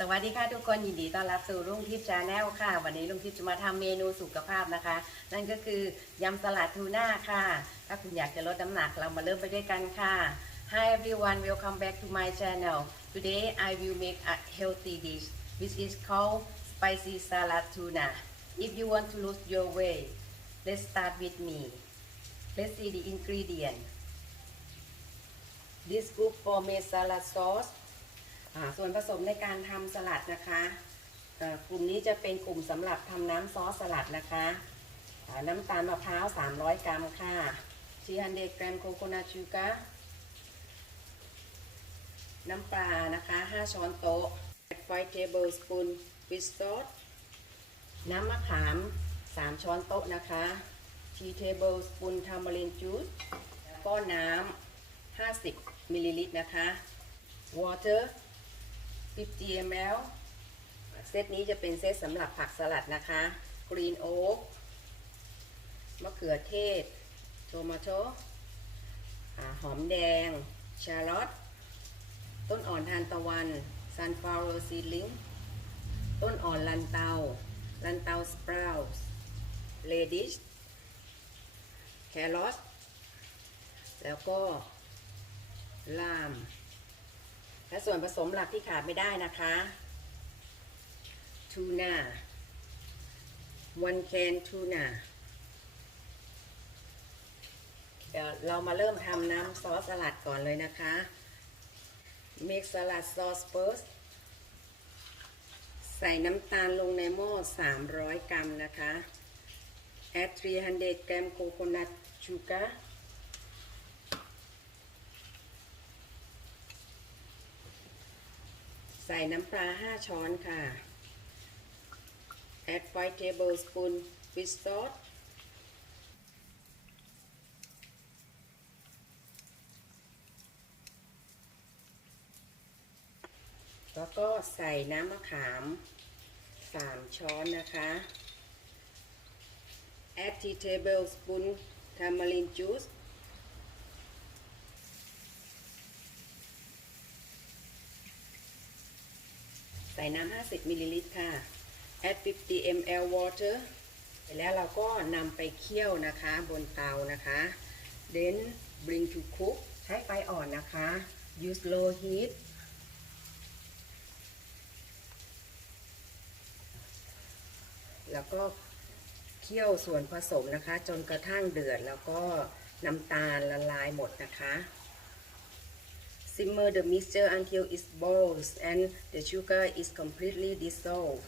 สวัสดีค่ะทุกคนยินดีต้อนรับสู่ลุงทิพย์ชาแนลค่ะ วันนี้ลุงทิพย์จะมาทำเมนูสุขภาพนะคะ นั่นก็คือยำสลัดทูน่าค่ะ ถ้าคุณอยากจะลดน้ำหนักเรามาเริ่มไปด้วยกันค่ะ Hi everyone welcome back to my channel Today I will make a healthy dish which is called spicy salad tuna If you want to lose your weight let's start with me Let's see the ingredient This group for made salad sauce ส่วนผสมในการทำสลัดนะคะกลุ่มนี้จะเป็นกลุ่มสำหรับทำน้ำซอสสลัดนะคะน้ำตาลมะพร้าว 300 กรัมค่ะชีฮันเดกรัมโคโคนัทชูการ์น้ำปลานะคะ 5 ช้อนโต๊ะ5 tablespoon fish sauce น้ำมะขาม 3 ช้อนโต๊ะนะคะ 3 tablespoon tamarind juice ป้อนน้ำ 50 มิลลิลิตรนะคะ water 50 ml เซตนี้จะเป็นเซตสำหรับผักสลัดนะคะ green oak มะเขือเทศโทมาโตหอมแดง ชาร์ลอตต้นอ่อนทานตะวัน sunflower seedling ต้นอ่อนลันเตา ลันเตาสปราวส์ radish แครอทแล้วก็ลาม และส่วนผสมหลักที่ขาดไม่ได้นะคะทูน่า one can tuna เดี๋ยวเรามาเริ่มทำน้ำซอสสลัดก่อนเลยนะคะ make salad sauce first ใส่น้ำตาลลงในหม้อ 300 กรัมนะคะ add 300กรัม coconut sugar ใส่น้ำปลา 5 ช้อนค่ะ add 5 tablespoon fish sauce แล้วก็ใส่น้ำมะขาม 3 ช้อนนะคะ add 2 tablespoon tamarind juice น้ำ50มิลลิลิตรค่ะ add 50 ml water เสร็จแล้วเราก็นำไปเคี่ยวนะคะบนเตานะคะ then bring to cook ใช้ไฟอ่อนนะคะ use low heat แล้วก็เคี่ยวส่วนผสมนะคะ จนกระทั่งเดือดแล้วก็น้ำตาลละลายหมดนะคะ Simmer the mixture until it boils and the sugar is completely dissolved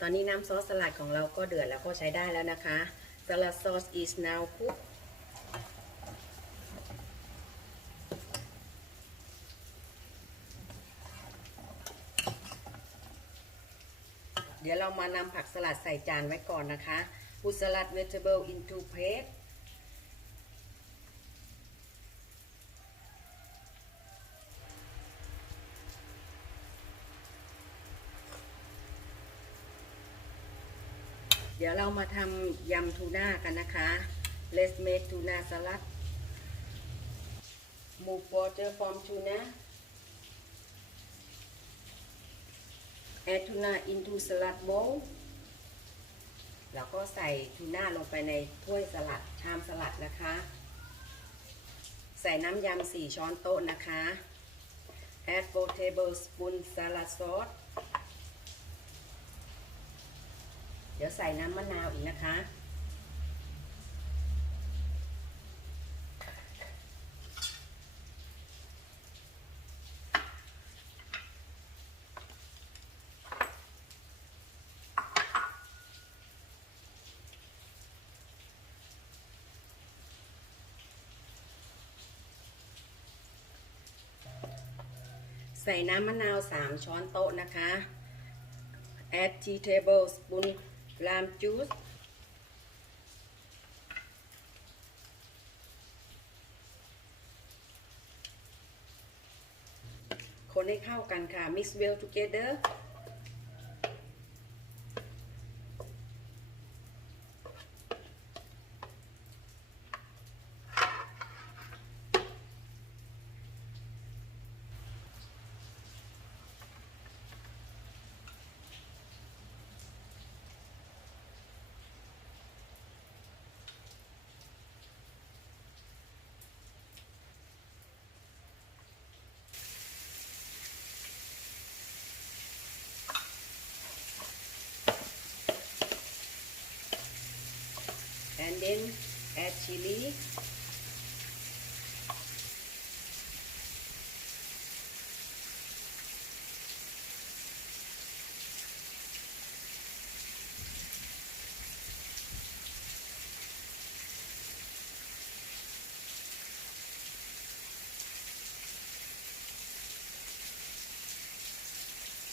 ตอนนี้น้ำซอสสลัดของเราก็เดือดแล้วก็ใช้ได้แล้วนะคะ Salad sauce is now cooked เดี๋ยวเรามานำผักสลัดใส่จานไว้ก่อนนะคะ Put salad vegetable into plate เดี๋ยวเรามาทำยำทูน่ากันนะคะ Let's make tuna salad Move water from tuna Add tuna into salad bowl แล้วก็ใส่ทูน่าลงไปในถ้วยสลัดชามสลัดนะคะ ใส่น้ำยำ 4 ช้อนโต๊ะนะคะ Add 4 tablespoon salad sauce เดี๋ยวใส่น้ำมะนาวอีกนะคะ ใส่น้ำมะนาว 3 ช้อนโต๊ะนะคะ add 2 tablespoon lime juice คนให้เข้ากันค่ะ mix well together then add chili